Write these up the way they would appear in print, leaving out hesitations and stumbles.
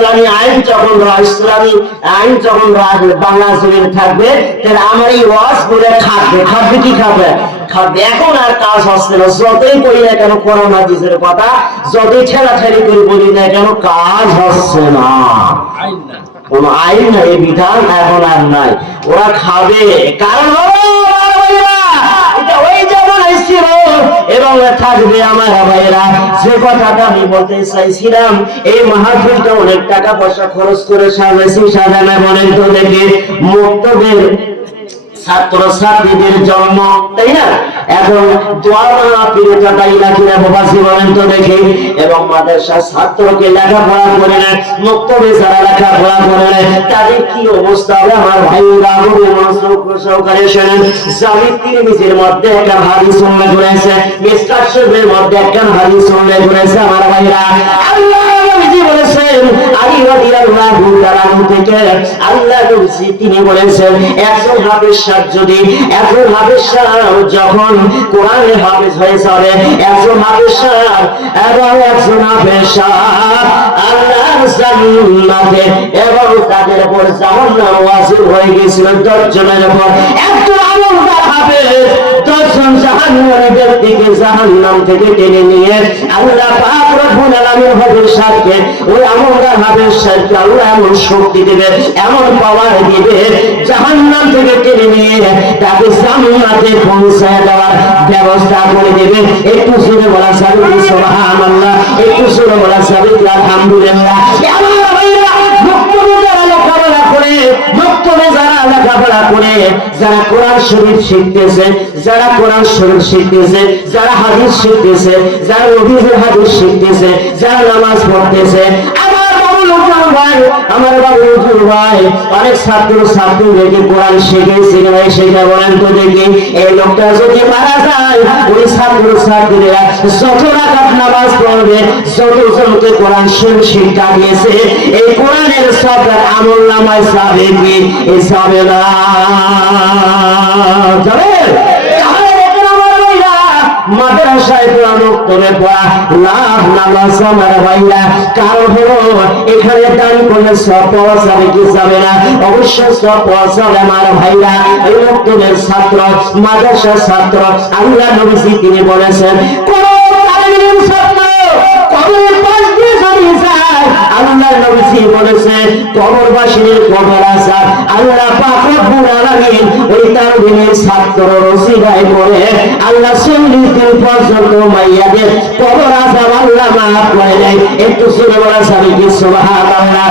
ইসলামী আইন যখন বাংলা জমিন থাকবে, তাহলে আমার এই ওয়াজ বলে খাবে কি খাবে। এখন আর কাজ হচ্ছে না, যতই করি না কেন কোরআন হাদিসের কথা, যতই ঠেলাঠেলি করে বলি না কেন, কাজ হচ্ছে না। কোন আইন নাই, বিধান এখন আর নাই, ওরা খাবে। কারণ ওই যেমন ছিল এবং থাকবে। আমার ভাইয়েরা, যে কথাটা আমি বলতে চাইছিলাম, এই মাহফিলটা অনেক টাকা পয়সা খরচ করে সাজাইছি। সাজানো বলেন তো দেখি, মুক্তদের ছাত্র ছাত্রীদের জন্ম, তাই না? এখন দোয়া মাহফিলটা তাই নাকি না বাবাজি বলেন তো দেখি। এবং মাদ্রাসা ছাত্রকে লেখাপড়া করে নেয়, মুক্তবে যারা লেখাপড়া করে নেয়, তাদের কি অবস্থা হবে আমার ভাইরা? সহকারে শোনেন, জামি তিরমিজির মধ্যে একটা হাদিস উল্লেখ করেছে, মিসকাত শরীফের মধ্যে একটা হাদিস উল্লেখ করেছে। আমার ভাইরা, আল্লাহ নবী বলেছেন, আলী রাদিয়াল্লাহু তাআলা থেকে আল্লাহ নবী তিনি বলেছেন, একজন হাফেজ সাহেব যদি, একজন হাফেজ সাহেব যখন কোরআনের হাফেজ হয়ে যাবে, একজন হাফেজ সাহেব এবং একজন হাফেজ সাহেব আল্লাহর জান্নাতে, এবং তাদের উপর জাহান্নাম ওয়াজিব হয়ে গিয়েছিল 10 জনের উপর। একজন আমলদার হাফেজ 10 জন জাহান্নামী ব্যক্তিকে জাহান্নাম থেকে টেনে নিয়ে আল্লাহ পাক রব্বুল আলামিন হাফেজ সাহেবকে, ওই আমলদার হাফেজ সাহেবকে আল্লাহ এমন শক্তি দিবে, এমন পাওয়ার দিবে, জাহান্নাম থেকে টেনে নিয়ে তাকে জান্নাতে পৌঁছায় দেওয়ার ব্যবস্থা করে দেবে। একটু জোরে বলা যাবে সুবহানাল্লাহ, একটু জোরে বলা যাবে আলহামদুলিল্লাহ। যারা কোরআন শরীফ শিখতেছে, যারা কোরআন শরীফ শিখতেছে, যারা হাদিস শিখতেছে, যারা নবীর হাদিস শিখতেছে, যারা নামাজ পড়তেছে, আমার বাবু হুজুর ভাই অনেক ছাত্র ছাত্রীদেরকে কোরআন শিখেছে। সেটা বলেন তো দেখি, এই লোকটা যদি মারা যায়, ওই ছাত্র ছাত্রীরা যত রাকাত নামাজ পড়বে, যত জনকে কোরআন শরীফ শিক্ষা দিয়েছে, এই কোরআনের সবের আমল নামায় যাবে কি? যাবে না, যাবে? মাদ্রাসায় মুক্তবে পড়া লাভ নামাজ আমার ভাইরা। কারণ হলো এখানে দান করলে সব পাওয়া যাবে কি যাবে না? অবশ্যই সব পাওয়া যাবে আমার ভাইরা। এই মুক্তবের ছাত্র, মাদ্রাসার ছাত্র, আল্লাহ নবী তিনি বলেছেন, কোন তালিমের ছাত্র কবরের পাশ দিয়ে যদি যায়, আল্লাহ নবী বলেছেন কবরবাসীর কবর আযাব আল্লাহ পাক রব্বুল আলামিন ওই তালিমের ছাত্র রসিলায় করে আল্লাহ 40 দিন পর্যন্ত মাইয়াদের কবর আযাব আল্লাহ মাফ করে দেয়। একটু সুরে বলা যাবে কি সুবহানাল্লাহ।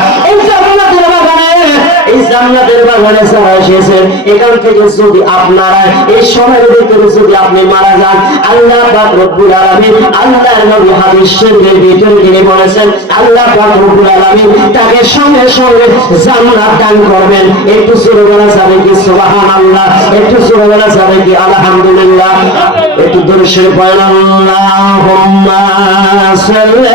এই জান্নাতের বাগানে যারা এসেছেন, এখান থেকে যদি আপনারা এই সময়ের ভিতরে যদি আপনি মারা যান, আল্লাহ পাক রব্বুল আলামিন, আল্লাহর নবী হাদিস শরীফের ভিতরে তিনি বলেছেন, আল্লাহ পাক রব্বুল আলামিন তাকে সঙ্গে সঙ্গে জান্নাত দান করবেন। একটু সুরে বলা যাবে কি সুবহানাল্লাহ, একটু সুরে বলা যাবে কি আলহামদুলিল্লাহ। একটু দরুদ শরীফ পড়েন, আল্লাহুম্মা সাল্লি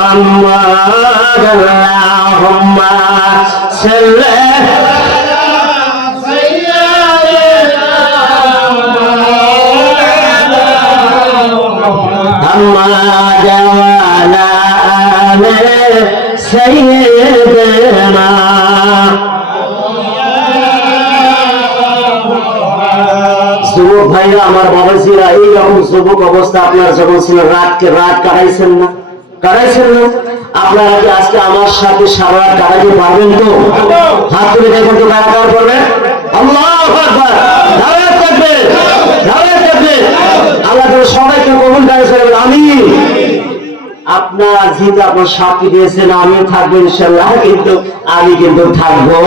محمد اللهم صل محمد وعلى آل سيدنا। যুবক ভাইরা আমার বাবাজিরা, এইরকম যুবক অবস্থা আপনার যখন ছিল, রাত কাটাইছেন না? কাটাইছেন না? আপনারা কি আজকে আমার সাথে সারা রাত কাটাতে পারবেন তো? হাত তুলে দেখুন তো, কারা কারা করবেন? আল্লাহু আকবার, দাওয়াত থাকবে, দাওয়াত থাকবে। আল্লাহ সবাইকে কবুল করে, আমিন। আপনার যেহেতু আপনার সাথী দিয়েছেন, আমিও থাকবো ইনশাআল্লাহ, কিন্তু আমি কিন্তু থাকবো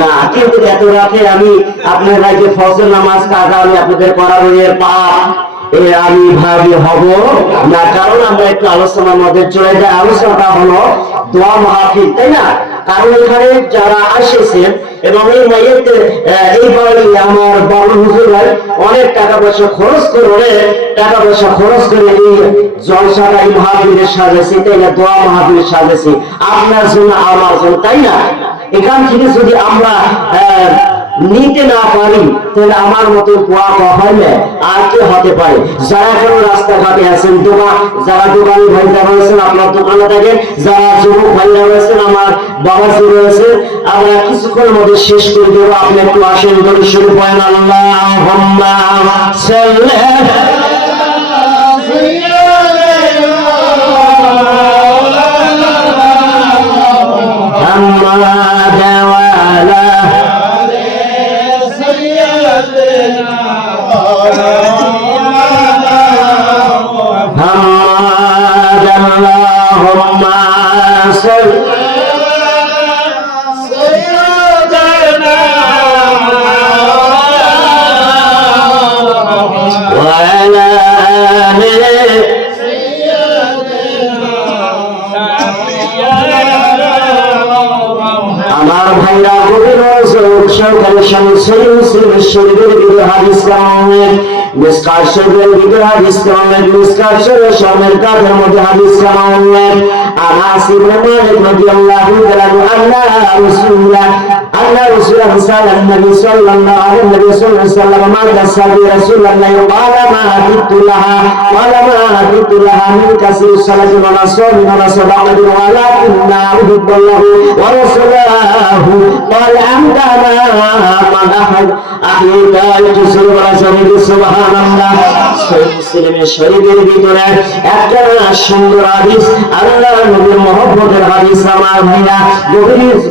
না। কিন্তু এত রাতে আমি আপনারা যে ফজর নামাজ কাজা আমি আপনাদের করাবো, এর পাপ আমি ভাবি হব না। কারণ আমরা একটু আলোচনার মধ্যে চলে যাই। আলোচনাটা হলো দোয়া মাহফিল, তাই না? কারণ এখানে যারা এসেছেন এবং এই মাইয়াতের এই বাড়ি আমার বাবু হুজুর ভাই অনেক টাকা পয়সা খরচ করে এই জলসাটা এই মাহফিলের সাজাইছে, তাই না? দোয়া মাহফিল সাজাইছে আপনার জন্য আমার জন্য, তাই না? এখান থেকে যদি আমরা নিতে না পারি তাহলে আমার মতো পোয়া কখনো আর কে হতে পারে? যারা এখন রাস্তাঘাটে আছেন, যারা দোকানি ভাইরা রয়েছেন আপনার দোকানে থাকেন, যারা যুবক ভাইরা রয়েছেন, আমার বাবাজি রয়েছে, আমরা কিছুক্ষণের মধ্যে শেষ করে দেবো। আপনি একটু আসেন, দরুদ শরীফ পড়েন। আল্লাহুম্মা সাল্লি আমার ভাইরা গভীর সরকারের সঙ্গে সহি মুসলিম শরীফের ভিতরে হাদিস কামের মিসকাত শরীফের ভিতরে হাদিস কামের মিসকাত শরীফের কাদের মধ্যে হাদিস কামের আনাস ইবনে মালিক রাদিয়াল্লাহু তাআলা আন্না রাসূলুল্লাহ সাল্লাল্লাহু আলাইহি ওয়াসাল্লাম মা কাসাবি রাসূলুল্লাহ ক্বালা মা আতিতু লাহা মিন কাসির সালাতি ওয়া নাসাবি ওয়া সাদাকাতি ওয়ালাকিন্না উহিব্বুল্লাহু ওয়া রাসূলুহু ক্বালা আমদানা মান আহলিকা সুবহানাল্লাহ। সহিহ মুসলিমের শরীফের ভিতরে একটা সুন্দর হাদিস, আল্লাহর নবীর মহব্বতের হাদিস। আমার ভাইরা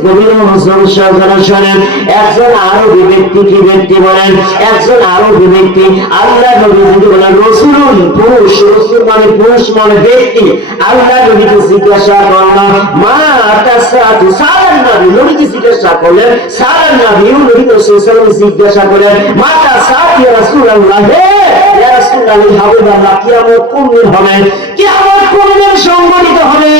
গভীর মুসলিম সরকারের শোনেন, একজন আরবী ব্যক্তি, কি ব্যক্তি বলেন? একজন আরবী ব্যক্তি আল্লাহ নবী যদি বলেন রাসূলুন, পুরুষ, রাসূল মানে পুরুষ মানে ব্যক্তি, আল্লাহ নবীকে জিজ্ঞাসা করল মা তাসাতু, সালান নবী নবীকে জিজ্ঞাসা করলেন, সালান নবী নবী রাসূলুল্লাহ জিজ্ঞাসা করলেন মা তাসাতু ইয়া রাসূলুল্লাহ, হে ইয়া রাসূলুল্লাহ হাবিবাল্লাহ, কিয়ামত কোন দিন হবে? কিয়ামত কোন দিন সংঘটিত হবে?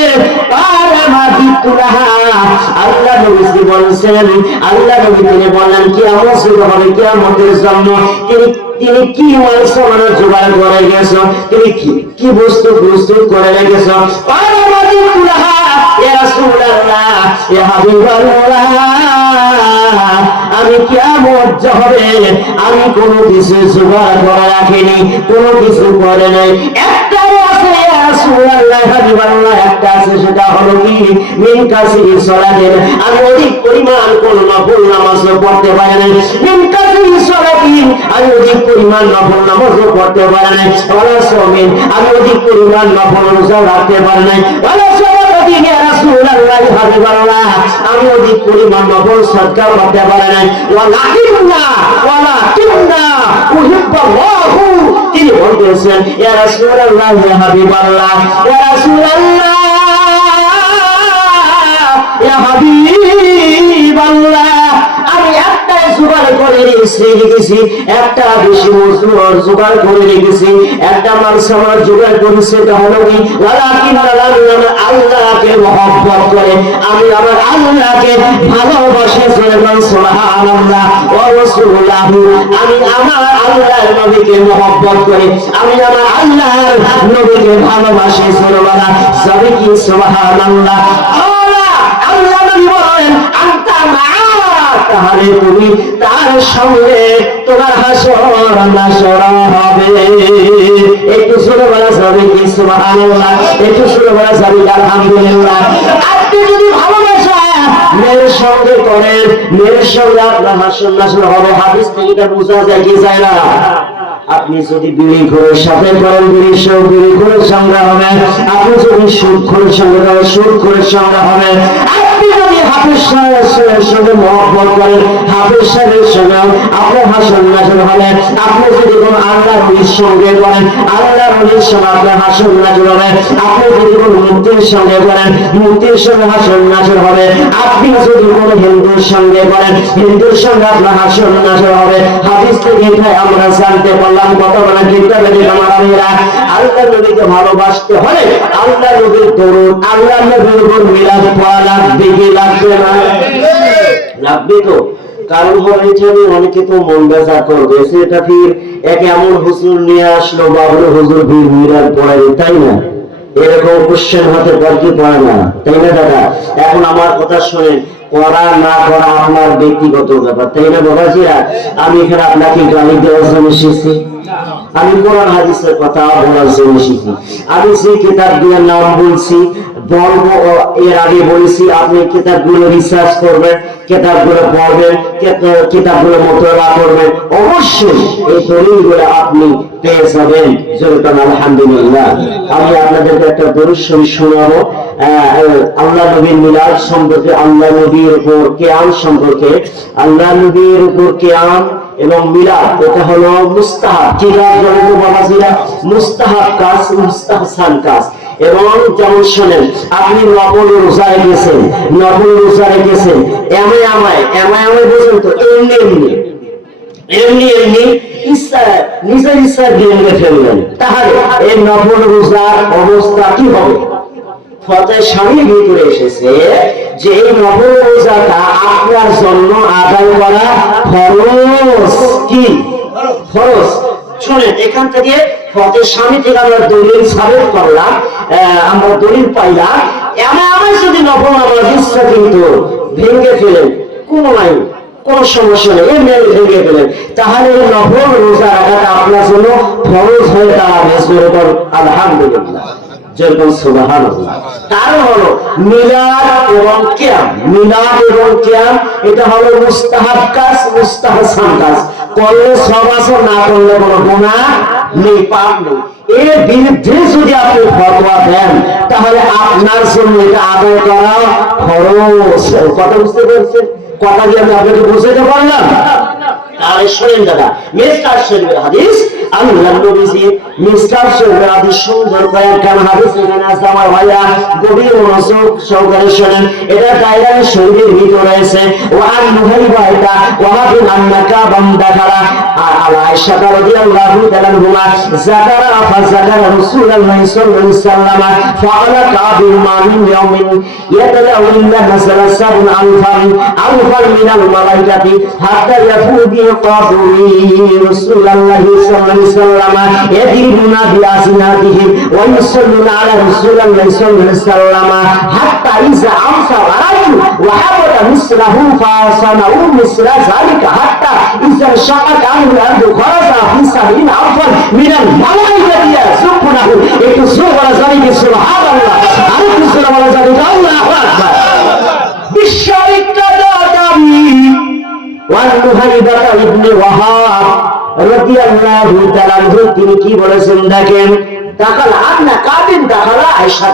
আল্লাহ নবী বলেছেন, আল্লাহ নবী তিনি বললেন কিয়ামত শুরু হবে, কিয়ামতের জন্য তিনি কি মালসামানা জোগাড় করে গেছো, তুমি কি বস্তু প্রস্তুত করে রেখেছো? আমি কিয়ামত হবে, আমি কোনো কিছু জোগাড় করে রাখিনি, কোনো কিছু করে নাই। একটাও আছে ইয়া রাসূলুল্লাহ হাবিবাল্লাহ, একটা আছে, সেটা হলো কি মিন কাসিরি সালাতের, আমি অধিক পরিমাণ কোন নফল নামাজ পড়তে পারি নাই। মিন কাসিরি সালাতিন, আমি অধিক পরিমাণ নফল নামাজ পড়তে পারি নাই। ওয়ালা সাওমিন, আমি অধিক পরিমাণ নফল রোজা রাখতে পারি নাই। ওয়ালা সাদাকাতিন ইয়া রাসূলুল্লাহ হাবিবাল্লাহ, আমি অধিক পরিমাণ নফল সাদকা করতে পারি নাই। ওয়ালাকিন্না উহিব্বুল্লাহু, তিনি বলতেছেন ইয়া রাসূলুল্লাহ ইয়া হাবিবাল্লাহ, ইয়া রাসূলুল্লাহ ইয়া হাবিবাল্লাহ, আমি একটা জোগাড় করে রেখেছি, একটা বেশি মজুর জোগাড় করে রেখেছি, একটা মাল সামার জোগাড় করেছি, সেটা হলো কি ওয়ালাকিন্না, আল্লাহকে মহব্বত করে, আমি আমার আল্লাহকে ভালোবাসি। সুবহানাল্লাহ ওয়া রাসূলুহু, আমি আমার আল্লাহর নবীকে মহব্বত করে, আমি আমার আল্লাহর নবীকে ভালোবাসি। সুবহানাল্লাহ, সবে কি সুবহানাল্লাহ। আল্লাহ নবী বলেন আনতা মা'a, তাহলে তুমি তার সঙ্গে তোমার হাসর নাসর হবে। একটু সুরে বলা যাবে কি সুবহানাল্লাহ, একটু সুরে বলা যাবে আলহামদুলিল্লাহ। আপনি যদি ভালোবাসা মেয়ের সঙ্গে করেন, মেয়ের সঙ্গে আপনার হাসর নাসর হবে। হাদিস থেকে এটা বোঝা যায় কি যায় না? আপনি যদি বিড়ি ঘরের সাথে করেন, বিড়ি ঘরের সঙ্গে হবে। আপনি যদি সুদ ঘরের সঙ্গে করেন, সুদ ঘরের সঙ্গে হবে। আপনি যদি হাফেজ সাহেবের সঙ্গে মহব্বত করেন, হাফেজ সাহেবের সঙ্গে আপনার হাসর নাসর হবে। আপনি যদি কোন আল্লাহ নবীর সঙ্গে করেন, আল্লাহ নবীর সঙ্গে আপনার হাসর নাসর হবে। আপনি যদি কোন মূর্তির সঙ্গে করেন, মূর্তির সঙ্গে হাসর নাসর হবে। আপনি যদি কোন হিন্দুর সঙ্গে করেন, হিন্দুর সঙ্গে আপনার হাসর নাসর হবে। হাদিস থেকে এটাই আমরা জানতে পারলাম। কথা বলা কিতাবে যে আমারা আল্লাহ নবীকে ভালোবাসতে হয়, আল্লাহ নবীর দরুদ, আল্লাহ নবীর উপর মিলাদ পড়া লাগবে কি লাগবে না? লাগবে তো। কারণ হলো এখানে অনেকে তো মন বেজা করবে, সেটা ফির এক এমন হুজুর নিয়ে আসলো, বাবুল হুজুর ভিড় মিরার পড়াই, তাই না? এরকম কোশ্চেন হতে পারে কি পারে না, তাই না দাদা? এখন আমার কথা শোনেন, করা না করা আপনার ব্যক্তিগত ব্যাপার, তাই না বাবাজিরা? আমি এখানে আপনাকে গালি দেওয়ার জন্য এসেছি? আমি কোরআন হাদিসের কথা বলার জন্য এসেছি। আমি যে কিতাবগুলোর নাম বলছি বলবো, এর আগে বলেছি আপনি কিতাবগুলো রিসার্চ করবেন, কিতাবগুলো পড়বেন, কিতাবগুলো মোতালা করবেন, অবশ্যই এই দলিলগুলো আপনি পেয়ে যাবেন। যেরকম আলহামদুলিল্লাহ, আমি আপনাদেরকে একটা দরুদ শরীফ শোনাবো আল্লাহ নবীর মিলাদ সম্পর্কে, আল্লাহ নবীর উপর কিয়াম সম্পর্কে। আল্লাহ নবীর উপর কিয়াম এবং মিলাদ এটা হলো মুস্তাহাব, কি কাজ বলবো বাবাজিরা? মুস্তাহাব কাজ, মুস্তাহসান কাজ। এবং যেমন শোনেন, আপনি নফল রোজা রেখেছেন, নফল রোজা রেখেছেন, এমনি আমায় বোঝেন তো, এমনি ইচ্ছা, নিজের ইচ্ছা ভেঙে ফেললেন, তাহলে এই নফল রোজার অবস্থা কি হবে? ফতোয়া স্বামীর ভিতরে এসেছে যে এই নফল রোজাটা আপনার জন্য আদায় করা ফরজ। কি ফরজ? শুনেন, এখান থেকে ফতোয়া স্বামী থেকে আমরা দলিল সাবেত করলাম, আমরা দলিল পাইলাম। এমন যদি নফল নামাজ ইচ্ছা কিন্তু ভেঙে ফেলেন, কোনো নাই, কোন সমস্যা নেই, এমনি ভেঙে ফেলেন, তাহলে এই নফল রোজা রাখাটা আপনার জন্য ফরজ হয়ে দাঁড়াবে। আলহামদুলিল্লাহ, যেরকম সুবহানাল্লাহ। কারণ হলো মিলাদ এবং কিয়াম, মিলাদ এবং কিয়াম এটা হলো মুস্তাহাব কাজ, মুস্তাহসান কাজ। করলে সব আছে, না করলে কোনো গুনাহ নেই, পাপ নেই। এর বিরুদ্ধে যদি আপনি ফতোয়া দেন, তাহলে আপনার জন্য এটা আদায় করা খরচ। কথা বুঝতে পেরেছেন? কথা কি আমি আপনাকে বুঝাতে পারলাম? তাহলে শোনেন দাদা, মিসকাত শরীফের হাদিস, আল্লাহর নবীজি মিসকাত শরীফের হাদিস সুন্দর কয়েকখানা হাদিস এখানে আছে আমার ভাইয়া, গভীর মনোযোগ সহকারে শোনেন। এটা দায়রা শরীফের ভিতরে রয়েছে। ওয়ান মুহাইবা এটা ওয়াহাবিন আন্নাকা বান্দাখালা আলা আয়েশা রাদিয়াল্লাহু তাআলা আনহা যাকারা ফাযাকারা রাসূলুল্লাহ সাল্লাল্লাহু আলাইহি ওয়াসাল্লাম ফাআলা কাবিল মামিন ইয়াউমিন ইয়াতালাউল্লাহ নাযালা সাবুন আলফান মিনাল মালাইকাতি হাত্তা ইয়াফুদি قبري رسول الله صلى الله عليه وسلم يدينون بأسنانهم ويصلون على رسول الله صلى الله عليه وسلم حتى إذا أمسى رأيت وحبط مثله فصنعوا مثل ذلك حتى إذا انشقت عنه الأرض خرج في 70 ألفا من الملائكة يسبونه يكسرون على ذلك سبحان الله يكسرون على ذلك الله أكبر بالشرك دامي তিনি কি বলেছেন দেখেন, দাখাল আন্না কাবিন দাখালা আয়েশা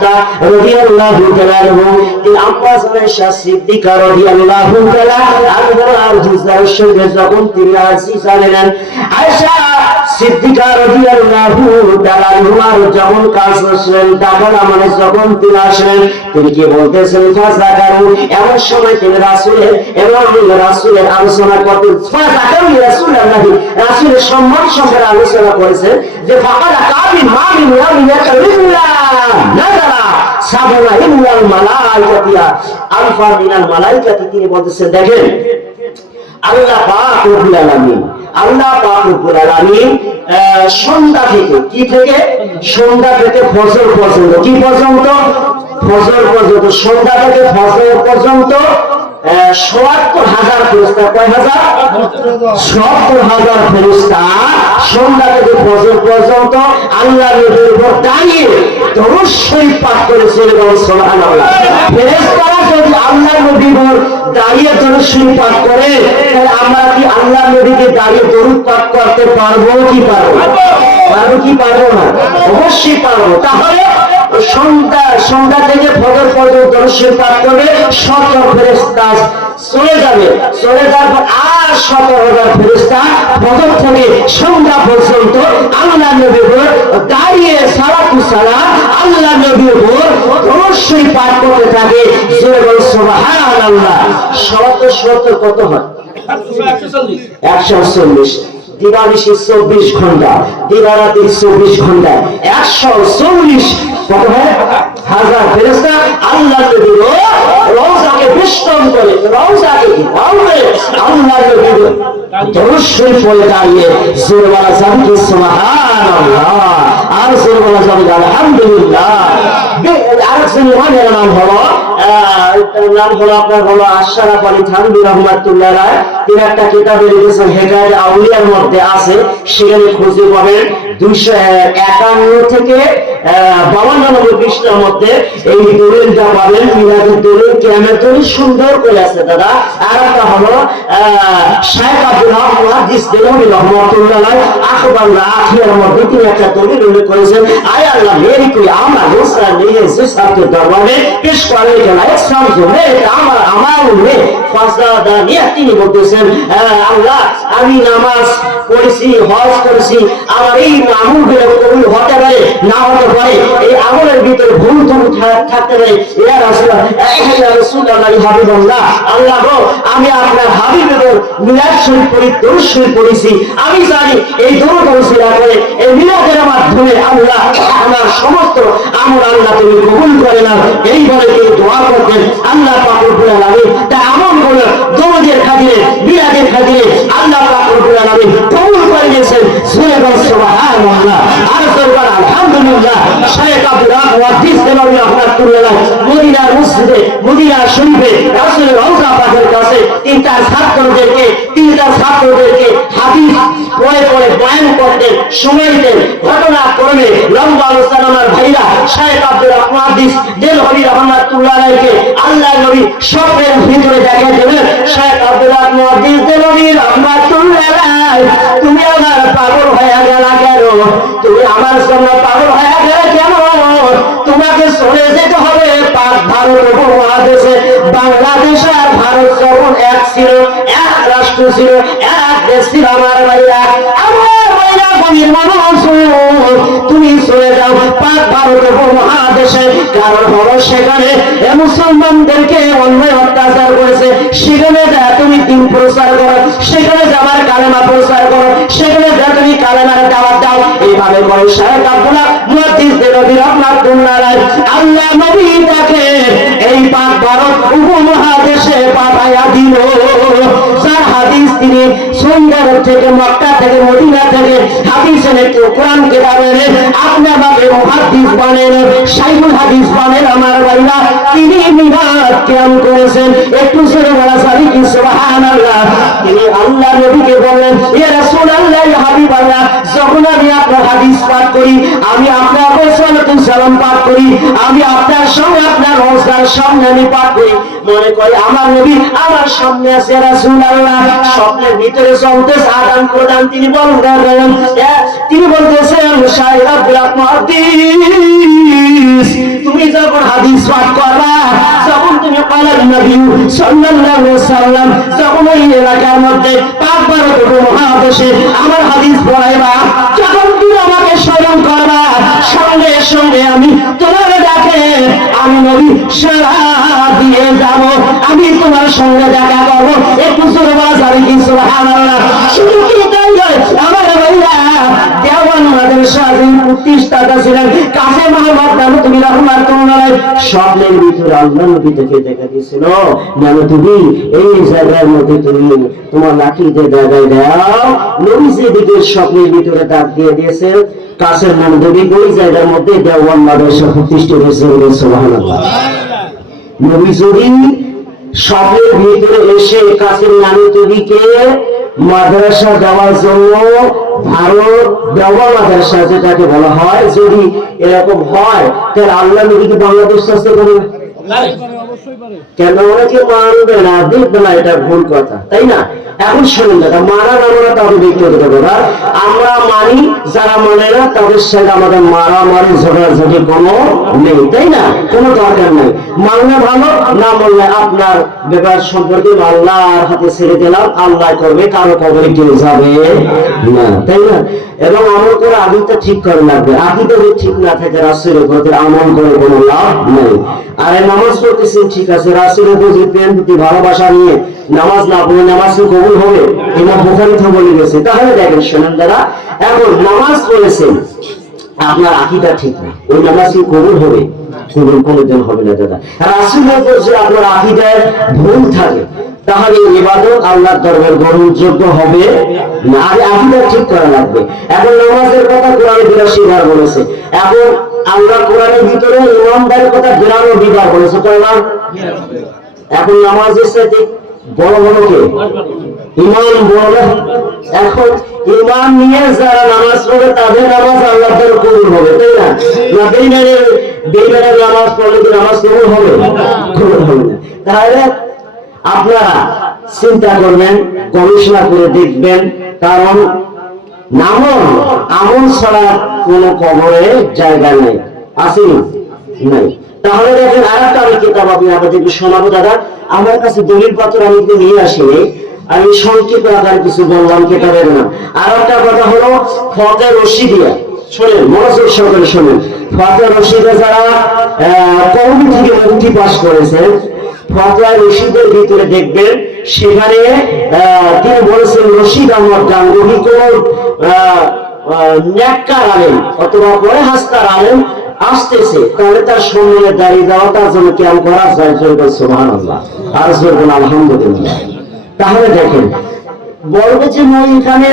রাদিয়াল্লাহু তাআলা আনহা, তিনি আব্বাস আয়েশা সিদ্দিকা রাদিয়াল্লাহু তাআলা আনহার হুজুর সঙ্গে যখন তিনি আসি জানেন, আয়েশা সিদ্দিকা রাদিয়াল্লাহু তাআলা আনহার যখন কাজ করলেন, দাখালা মানে যখন তিনি আসলেন, তিনি কি বলতেছেন, ফাযাকারু, এমন সময় তিনি রাসূলের এবং রাসূলের আলোচনা করতেন, ফাযাকারু রাসূলুল্লাহ, রাসূলের সম্মান সম্পর্কে আলোচনা করেছেন যে ফাকালা কাবিন মামিন ইয়াতালিল্লাহ নাযারা সাবুনা ইল্লাল মালাইকাতিয়া আলফা মিনাল মালাইকাতি। তিনি বলতেছেন দেখেন, আল্লাহ পাক রব্বুল আলামিন, আল্লাহ পাক রব্বুল আলামিন সন্ধ্যা থেকে, কি থেকে? সন্ধ্যা থেকে ফজর পর্যন্ত, কি পর্যন্ত? ফজর পর্যন্ত, সন্ধ্যা থেকে ফজর পর্যন্ত ৭০,০০০ ফেরেশতা, কয় হাজার? ৭০,০০০ ফেরেশতা সন্ধ্যা থেকে ফজর পর্যন্ত আল্লাহ নবীর উপর দাঁড়িয়ে দরুদ শরীফ পাঠ করেছিল। সুবহানাল্লাহ। ফেরেশতারা যদি আল্লাহ নবীর উপর দাঁড়িয়ে দরুদ শরীফ পাঠ করে, তাহলে আমরা কি আল্লাহ নবীকে দাঁড়িয়ে দরুদ পাঠ করতে পারবো কি পারবো? পারবো কি পারবো না? অবশ্যই পারবো। তাহলে সন্ধ্যা থেকে ফজর পর্যন্ত দরুদ শরীফ পাঠ করবে, ৭০ ফেরেশতা চলে যাবে, চলে যাওয়ার পর আর ৭০,০০০ ফেরেশতা ফজর থেকে সন্ধ্যা পর্যন্ত আল্লাহ নবীর উপর দাঁড়িয়ে সালাতু সালাম আল্লাহ নবীর উপর দরুদ শরীফ পাঠ করতে থাকে। সুবহানাল্লাহ। ৭০ কত হয়? ১৪০। দিবানিশি ২৪ ঘন্টা, দিবারাত্রি ২৪ ঘন্টা, ১৪০ কত হয়? হাজার ফেরেশতা আল্লাহ নবীর রওজাকে বেষ্টন করে রওজাকে ঘেরাও করে আল্লাহর নবী দরুদ শরীফ পড়ে দাঁড়িয়ে জোরে বলা যাবে কি সুবহানাল্লাহ, আর জোরে বলা যাবে আলহামদুলিল্লাহ। আরেকজন ইমামের নাম হলো আপনার হলো আশরাফ আলী থানভী রাহমাতুল্লাহ আলাইহি। তিনি একটা কিতাবে লিখেছেন হেকায়াত আউলিয়ার মধ্যে আছে, সেখানে খুঁজে পাবেন 251 থেকে 52 পৃষ্ঠার মধ্যে এই দলিলটা পাবেন। মিলাদের দলিল, কিয়ামতের দলিল সুন্দর করে আছে দাদা। আর একটা হলো শাইখ আব্দুল হক মুহাদ্দিস দেলভী রাহমাতুল্লাহ আলাইহি আখবার আখিরের মধ্যে তিনি একটা দলিল উল্লেখ করেছেন, আয় আল্লাহ মেরি কোই আমল दूसरा नहीं है जिस आपके दरबार में पेश करने के लायक समझो मैं আমার में ফাসদা নিয়ে তিনি বলতেছেন আল্লাহ আমি নামাজ পড়েছি, হজ করেছি, আমার এই আমলগুলো কবুল হতে পারে না হতে পারে, এই আমলের ভিতরে ভুল ত্রুটি থাকতে পারে। ইয়া রাসূলুল্লাহ হাবিবাল্লাহ, আল্লাহ গো আমি আপনার হাবিবের মিলাদ শরীফ পড়ি, দরুদ শরীফ পড়েছি, আমি জানি এই দরুদ ওসিলা করে এই মিলাদের মাধ্যমে আল্লাহ আমার সমস্ত আমল আল্লাহ তুমি কবুল করে নাও। এই বলে তিনি দোয়া করতেন আল্লাহ পাক রব্বুল আলামিন তার আমলগুলো দরুদের খাতিরে মিলাদের খাতিরে আল্লাহ পাক রব্বুল আলামিন কবুল করে নিয়েছেন। সুবহানাল্লাহ, আর সুবহান আলহামদুলিল্লাহ। শাইখ আব্দুল হক মুহাদ্দিস দেলভী রাহমাতুল্লাহ আলাইহি মদিনার মসজিদে মদিনা শরীফে রাসূলের রওজা পাকের কাছে তিনি তার ছাত্রদেরকে হাদিস পড়ে পড়ে বয়ান করতেন, শোনাইতেন। ঘটনাক্রমে লম্বা আলোচনা আমার ভাইরা শাইখ আব্দুল হক মুহাদ্দিস দেলভী রাহমাতুল্লাহ আলাইহি আল্লাহর নবী স্বপ্নের ভিতরে দেখা দিলেন, শাইখ আব্দুল হক মুহাদ্দিস দেলভী রাহমাতুল্লাহ আলাইহি তুমি আমার পাগল হয়ে গেলা কেন? তুমি আমার জন্য পাগল হয়ে গেলে কেন? তোমাকে চলে যেতে হবে পাক ভারত উপমহাদেশে। বাংলাদেশ আর ভারত যখন এক ছিল, এক রাষ্ট্র ছিল, এক দেশ ছিল আমার ভাইরা, আমার ভাইরা গভীর মনোযোগ, তুমি চলে যাও পাক ভারত উপমহাদেশে। কারণ হলো সেখানে মুসলমানদেরকে অন্যায় অত্যাচার করেছে, সেখানে যা তুমি দিন প্রচার করো, সেখানে যাবার কালেমা প্রচার করো, সেখানে যা তুমি কালেমার দাওয়াত দাও। এইভাবে করে শাইখ আব্দুল হক মুহাদ্দিস দেলভী রাহমাতুল্লাহ আলাইহি আল্লাহ নবী তাকে এই পাক ভারত উপমহাদেশে পাঠাইয়া দিল। যার হাদিস তিনি সুন্দর থেকে মক্কা থেকে মদিনা থেকে হাদিস এনে কোরআন কিতাবের আপনার ভাবে মুহাদ্দিস বানেন, শাইখুল হাদিস বানেন আমার ভাইরা। তিনি মিলাদ কিয়াম করেছেন, একটু জোরে বলা যাবে কি সুবহানাল্লাহ। তিনি আল্লাহ নবীকে বললেন, ইয়া রাসূলুল্লাহ ইয়া হাবিবাল্লাহ, যখন আমি আপনার হাদিস পাঠ করি, আমি আপনার সালাতু সালাম পাঠ করি, আমি আপনার সঙ্গে আপনার রওজার সামনে আমি পাঠ করি, মনে করি আমার নবী আমার সামনে আছে। রাসূলুল্লাহ স্বপ্নের ভিতরে চলতেছে আদান প্রদান। তিনি বলতেছেন শাইখ আব্দুল হক মুহাদ্দিস, তুমি যখন হাদিস পাঠ করবা, যখন তুমি কালাম নবী সাল্লাল্লাহু আলাইহি ওয়াসাল্লাম যখন ওই এলাকার মধ্যে পাক ভারত উপমহাদেশে আমার হাদিস পড়াইবা, যখন তুমি আমাকে স্মরণ করবা, সঙ্গে সঙ্গে আমি তোমার ডাকে আমি নবী সাড়া দিয়ে যাব, আমি তোমার সঙ্গে দেখা করবো। একটু জোরে বলা যাবে কি সুবহানাল্লাহ। শুধু কি তাই নয় আমার ভাইরা, দেওয়ান মাদ্রাসা যিনি প্রতিষ্ঠাতা ছিলেন কাজী মোহাম্মদ নানুতুবি রাহমাতুল্লাহ আলাইহি স্বপ্নের ভিতরে আল্লাহ নবী থেকে দেখা দিয়েছিল, নানুতুবি এই জায়গার মধ্যে তুমি তোমার লাঠি দিয়ে জায়গায় দাও। নবী যেদিকে স্বপ্নের ভিতরে ডাক দিয়ে দিয়েছে কাছের নানুতুবি ওই জায়গার মধ্যে দেওয়ান মাদ্রাসা প্রতিষ্ঠিত হয়েছে। সুবহানাল্লাহ। নবী যদি স্বপ্নের ভিতরে এসে কাছের নানুতুবিকে মাদ্রাসা দেওয়ার জন্য ভারত দেওয়া মাদ্রাসা যেটাকে বলা হয়, যদি এরকম হয় তাহলে আল্লাহ নবীকে বাংলাদেশ শাস্তি করবে কেন? অনেকে মানবে না, দেখবে না, এটা ভুল কথা, তাই না? এখন শুনুন দাদা, মারা না মারা তাদের ব্যক্তিগত ব্যাপার। আমরা মানি, যারা মানে না তাদের সাথে আমাদের মারামারি ঝগড়াঝাটি কোনো নেই, তাই না? কোনো দরকার নেই। মানলে ভালো, না মানলে আপনার ব্যাপার সম্পর্কে আল্লাহর হাতে ছেড়ে দিলাম, আল্লাহ করবে, কারো কবরে কেউ যাবে না, তাই না? এবং আমল করে আকিদা ঠিক করে লাগবে। আকিদা যদি ঠিক না থাকে রাসূলের প্রতি আমল করে কোনো লাভ নেই। আরে নামাজ পড়তেছেন ঠিক আছে, রাসূলের প্রতি প্রেম প্রতি ভালোবাসা নিয়ে নামাজ না পড়লে নামাজ কি কবুল হবে? ইমাম বুখারী তো বলে গেছে। তাহলে দেখেন শুনুন দাদা, এখন নামাজ পড়েছেন আপনার আকিদা ঠিক না, ওই নামাজ কি কবুল হবে? কোনদিন হবে না দাদা। রাসূলের উপর যদি আপনার আকীদায় ভুল থাকে তাহলে ইবাদত আল্লাহর দরবারে গ্রহণযোগ্য হবে না। আগে আকীদা ঠিক করা লাগবে। এখন নামাজের কথা কোরআনে 82 বার বলেছে। এখন আল্লাহ কোরআনের ভিতরে ইমানদারের কথা 92 বার বলেছে। কয়বার? এখন নামাজের সাথে বড় বড় কে? ইমান বড়। এখন ইমান নিয়ে যারা নামাজ পড়ে তাদের নামাজ আল্লাহর দরবারে কবুল হবে, তাই না? না বেঈমানের নামাজ পড়লে কি নামাজ কবুল হবে? কবুল হবে না। তাহলে আপনারা চিন্তা করবেন, গবেষণা করে দেখবেন, কারণ আমল ছাড়া কোন কবরে জায়গা নেই, আছে নাই। তাহলে দেখেন আরেকটা আমি কিতাব আমি আপনাদেরকে শোনাবো দাদা। আমার কাছে দলিল পত্র আমি নিয়ে আসিনি, আমি সংক্ষিপ্ত আকারে কিছু বললাম কিতাবের নাম। আর একটা কথা হলো ফতে রশিদিয়া, শোনেন মনোযোগ সহকারে শোনেন। ফতে রশিদিয়া যারা কওমি থেকে মুক্তি পাশ করেছেন, ফতোয়া রশিদের ভিতরে দেখবেন সেখানে তিনি বলেছেন রশিদ আহমদ গাঙ্গুহি কোন নেককার আলেম অথবা পরে হাস্তার আলেম আসতেছে, তাহলে তার সম্মানে দাঁড়িয়ে যাওয়া, তার জন্য ক্যাম্প করা যায়। সুবহানাল্লাহ, আর বলবেন আলহামদুলিল্লাহ। তাহলে দেখেন বলবে যে এখানে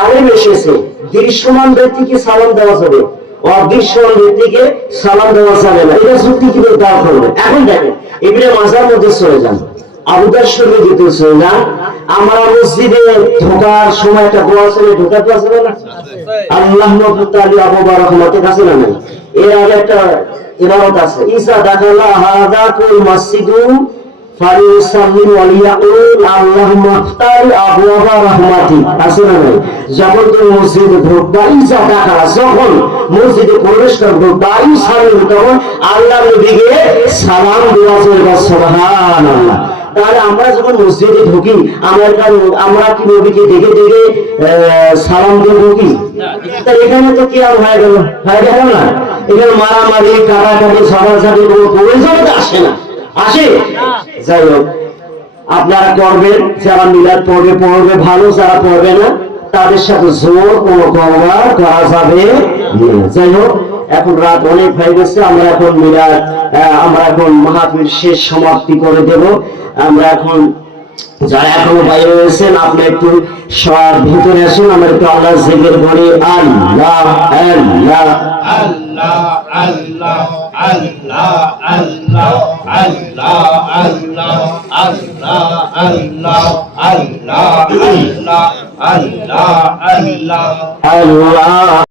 আলেম এসেছে, দৃশ্যমান ব্যক্তিকে সালাম দেওয়া যাবে, অদৃশ্যমান ব্যক্তিকে সালাম দেওয়া যাবে না, এটা যুক্তি কিভাবে দেওয়া করবে? এখন দেখেন এগুলো মাজার মধ্যে চলে যান, আবুদার শরীরে যেতে চলে যান। আমরা মসজিদে ঢোকার সময় একটা দোয়া চলে, ঢোকাতে আসবে না? আল্লাহুম্মা ফতালি আবওয়াবা রাহমাতিক আছে না নাই? এর আগে একটা ইবারত আছে, ইসা দাখালা হাযাকুল মাসজিদু ফালিসাল্লিম ওয়ালিয়াকুল আল্লাহুম্মা ফতালি আবওয়াবা রাহমাতিক আছে না নাই? যখন তুমি মসজিদে ঢুকবা, ইসা দাখালা যখন মসজিদে প্রবেশ করবে, বায়ু সালাম তখন আল্লাহর নবীকে সালাম দেওয়া চলবে। সুবহানাল্লাহ। তাহলে আমরা যখন মসজিদে ঢুকি আমরা কি নবীকে দেখে দেখে সালাম দিয়ে ঢুকি? তাহলে এখানে তো কি আর হয়ে গেল না? এখানে মারামারি কাটাকাটি ঝগড়াঝাটি কোনো প্রয়োজন আসে না, আসে? যাই হোক, আপনারা করবেন, যারা মিলাদ পড়বে ভালো, যারা পড়বে না তাদের সাথে জোর কোনো করা যাবে না। যাই হোক, এখন রাত অনেক হয়ে গেছে, আমরা এখন মাহফিল শেষ সমাপ্তি করে দেব। আমরা এখন যারা এখনো বাইরে রয়েছেন আপনি একটু সবার ভিতরে আসুন, আমরা একটু আল্লাহ জিকির করি। আল্লাহ আল্লাহ আল্লাহ আল্লাহ আল্লাহ আল্লাহ আল্লাহ আল্লাহ আল্লাহ আল্লাহ আল্লাহ আল্লাহ আল্লাহ আল্লাহ আল্লাহ।